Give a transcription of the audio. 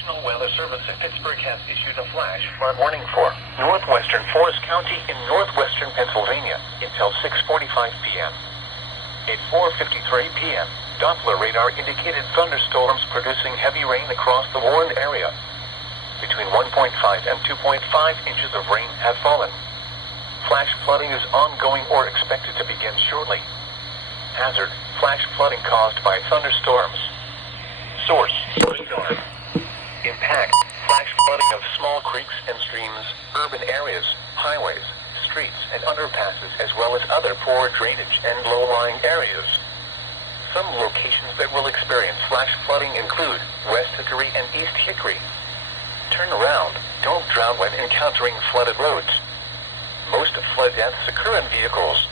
National Weather Service in Pittsburgh has issued a flash flood warning for northwestern Forest County in northwestern Pennsylvania until 6:45 p.m. At 4:53 p.m., Doppler radar indicated thunderstorms producing heavy rain across the warned area. Between 1.5 and 2.5 inches of rain have fallen. Flash flooding is ongoing or expected to begin shortly. Hazard: flash flooding caused by thunderstorms. Source: radar. Impact: flash flooding of small creeks and streams, urban areas, highways, streets, and underpasses, as well as other poor drainage and low-lying areas. Some locations that will experience flash flooding include West Hickory and East Hickory. Turn around. Don't drown when encountering flooded roads. Most flood deaths occur in vehicles.